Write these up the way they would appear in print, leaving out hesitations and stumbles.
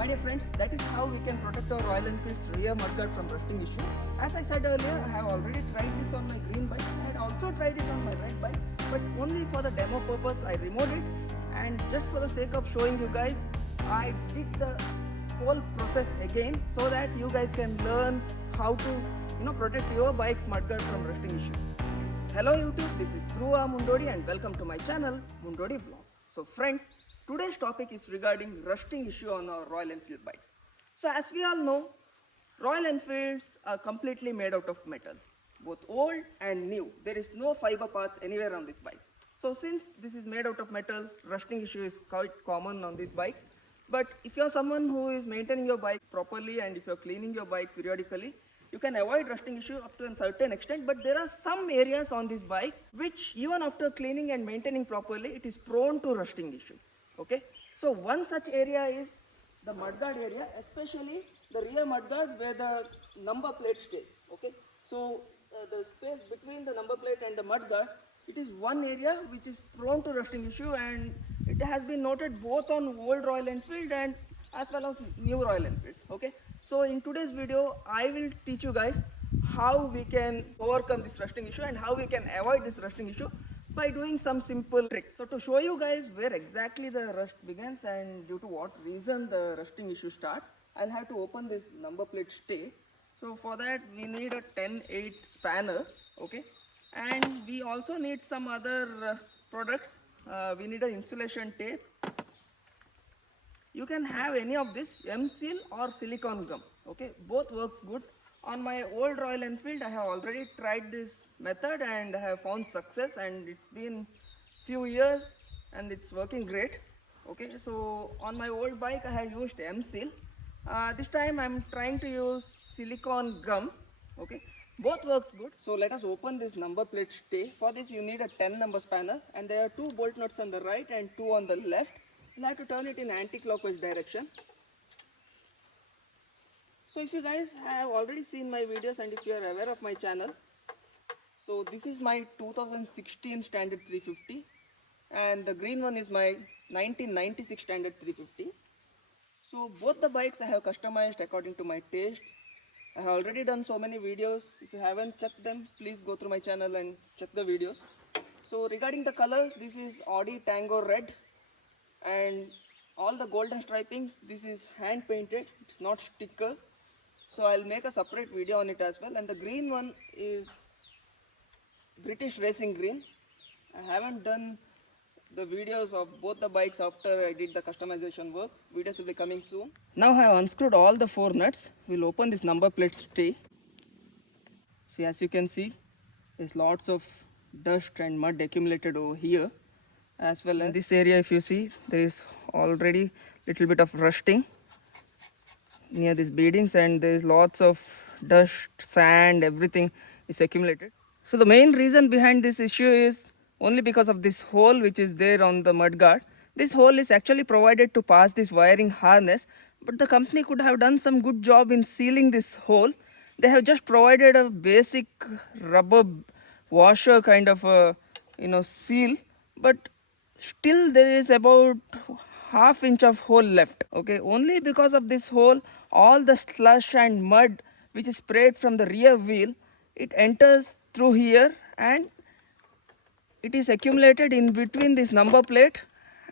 My dear friends, that is how we can protect our Royal Enfield's rear mudguard from rusting issue. As I said earlier, I have already tried this on my green bike. I had also tried it on my red bike, but only for the demo purpose I removed it, and just for the sake of showing you guys, I did the whole process again so that you guys can learn how to protect your bike's mudguard from rusting issues. Hello YouTube, this is Dhruva Mundodi and welcome to my channel Mundodi Vlogs. So friends, today's topic is regarding rusting issue on our Royal Enfield bikes. So as we all know, Royal Enfields are completely made out of metal, both old and new. There is no fiber parts anywhere on these bikes. So since this is made out of metal, rusting issue is quite common on these bikes. But if you're someone who is maintaining your bike properly and if you're cleaning your bike periodically, you can avoid rusting issue up to a certain extent. But there are some areas on this bike which even after cleaning and maintaining properly, it is prone to rusting issue. Okay, so one such area is the mudguard area, especially the rear mudguard where the number plate stays. Okay, so the space between the number plate and the mudguard, it is one area which is prone to rusting issue, and it has been noted both on old Royal Enfield and as well as new Royal Enfields. Okay, so in today's video I will teach you guys how we can overcome this rusting issue and how we can avoid this rusting issue by doing some simple tricks. So to show you guys where exactly the rust begins and due to what reason the rusting issue starts, I'll have to open this number plate stay. So for that we need a 10-8 spanner, okay, and we also need some other products. We need an insulation tape. You can have any of this, M-seal or silicone gum, okay, both works good. On my old Royal Enfield, I have already tried this method and I have found success, and it's been few years and it's working great. Okay, so on my old bike I have used M-seal. This time I'm trying to use silicone gum. Okay, both works good. So let us open this number plate stay. For this you need a 10 number spanner, and there are 2 bolt nuts on the right and 2 on the left. You'll have to turn it in anti-clockwise direction. So if you guys have already seen my videos and if you are aware of my channel, so this is my 2016 standard 350 and the green one is my 1996 standard 350. So both the bikes I have customized according to my tastes. I have already done so many videos. If you haven't checked them, please go through my channel and check the videos. So regarding the colors, this is Audi Tango Red, and all the golden stripings, this is hand painted, it's not sticker. So I'll make a separate video on it as well. And the green one is British Racing Green. I haven't done the videos of both the bikes after I did the customization work. Videos will be coming soon. Now I have unscrewed all the 4 nuts. We'll open this number plate stay. See, as you can see, there's lots of dust and mud accumulated over here. As well as in this area, if you see, there is already little bit of rusting near these beadings, and there is lots of dust, sand, everything is accumulated. So the main reason behind this issue is only because of this hole which is there on the mudguard. This hole is actually provided to pass this wiring harness, but the company could have done some good job in sealing this hole. They have just provided a basic rubber washer kind of a seal, but still there is about ½ inch of hole left. Okay, only because of this hole, all the slush and mud which is sprayed from the rear wheel, it enters through here and it is accumulated in between this number plate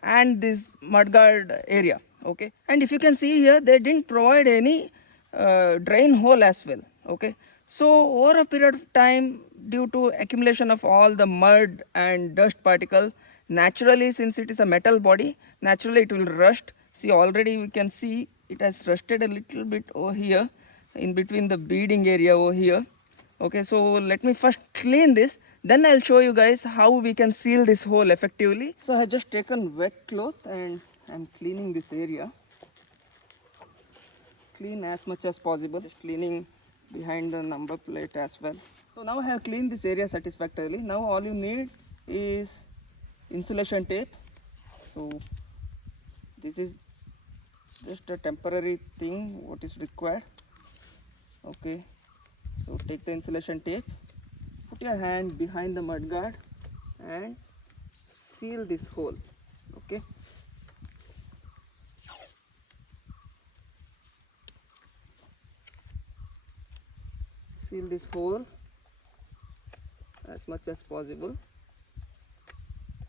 and this mudguard area. Okay, and if you can see here, they didn't provide any drain hole as well. Okay, so over a period of time, due to accumulation of all the mud and dust particle, naturally, since it is a metal body, naturally it will rust. See, already we can see it has rusted a little bit over here in between the beading area over here. Okay, so let me first clean this, then I'll show you guys how we can seal this hole effectively. So I have just taken wet cloth and I'm cleaning this area. Clean as much as possible, just cleaning behind the number plate as well. So now I have cleaned this area satisfactorily. Now all you need is insulation tape. So this is just a temporary thing what is required. Okay, so take the insulation tape, put your hand behind the mudguard and seal this hole. Okay, seal this hole as much as possible.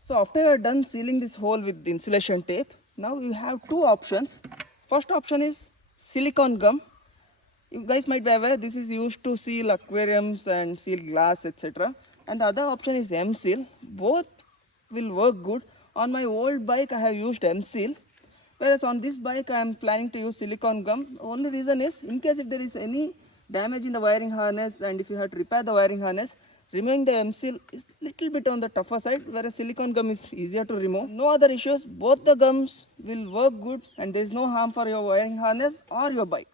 So after you are done sealing this hole with the insulation tape, now you have two options. First option is silicone gum. You guys might be aware this is used to seal aquariums and seal glass, etc. And the other option is M seal. Both will work good. On my old bike I have used M seal, whereas on this bike I am planning to use silicone gum. Only reason is, in case if there is any damage in the wiring harness and if you have to repair the wiring harness, removing the M seal is little bit on the tougher side, whereas silicone gum is easier to remove. No other issues, both the gums will work good and there is no harm for your wiring harness or your bike.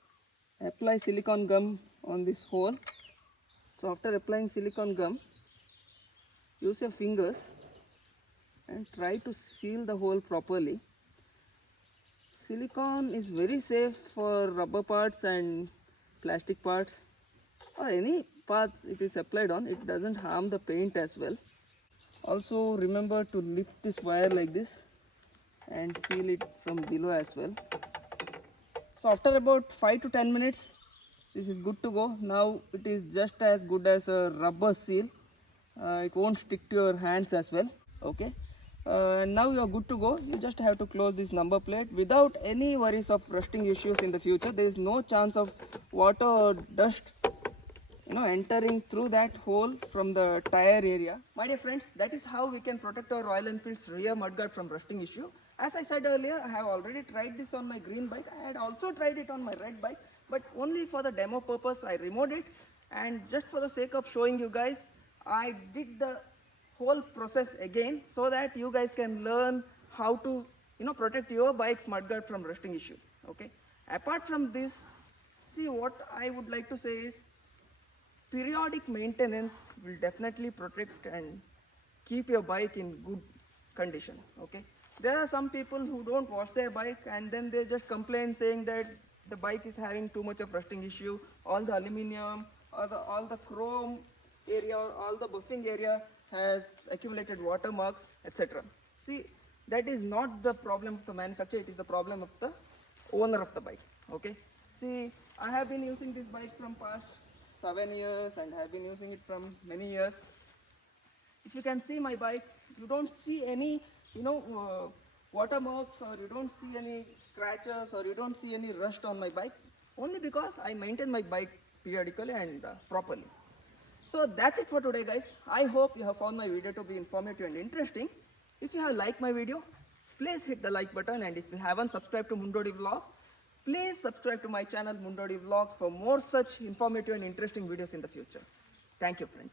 Apply silicone gum on this hole. So after applying silicone gum, use your fingers and try to seal the hole properly. Silicone is very safe for rubber parts and plastic parts or any parts it is applied on. It doesn't harm the paint as well. Also remember to lift this wire like this and seal it from below as well. So after about 5 to 10 minutes, this is good to go. Now it is just as good as a rubber seal. It won't stick to your hands as well. Okay. Now you are good to go. You just have to close this number plate without any worries of rusting issues in the future. There is no chance of water or dust entering through that hole from the tire area. My dear friends, that is how we can protect our Royal Enfield's rear mudguard from rusting issue. As I said earlier, I have already tried this on my green bike. I had also tried it on my red bike, but only for the demo purpose I removed it, and just for the sake of showing you guys, I did the whole process again so that you guys can learn how to protect your bike's mudguard from rusting issue. Okay. Apart from this, see, what I would like to say is, periodic maintenance will definitely protect and keep your bike in good condition. Okay. There are some people who don't wash their bike and then they just complain saying that the bike is having too much of rusting issue, all the aluminium or all the chrome area or all the buffing area has accumulated watermarks, etc. See, that is not the problem of the manufacturer, it is the problem of the owner of the bike. Okay. See, I have been using this bike from past 7 years and have been using it from many years. If you can see my bike, you don't see any watermarks, or you don't see any scratches, or you don't see any rust on my bike, only because I maintain my bike periodically and properly. So that's it for today, guys. I hope you have found my video to be informative and interesting. If you have liked my video, please hit the like button, and if you haven't subscribed to Mudguard Vlogs, please subscribe to my channel Mudguard Vlogs for more such informative and interesting videos in the future. Thank you, friends.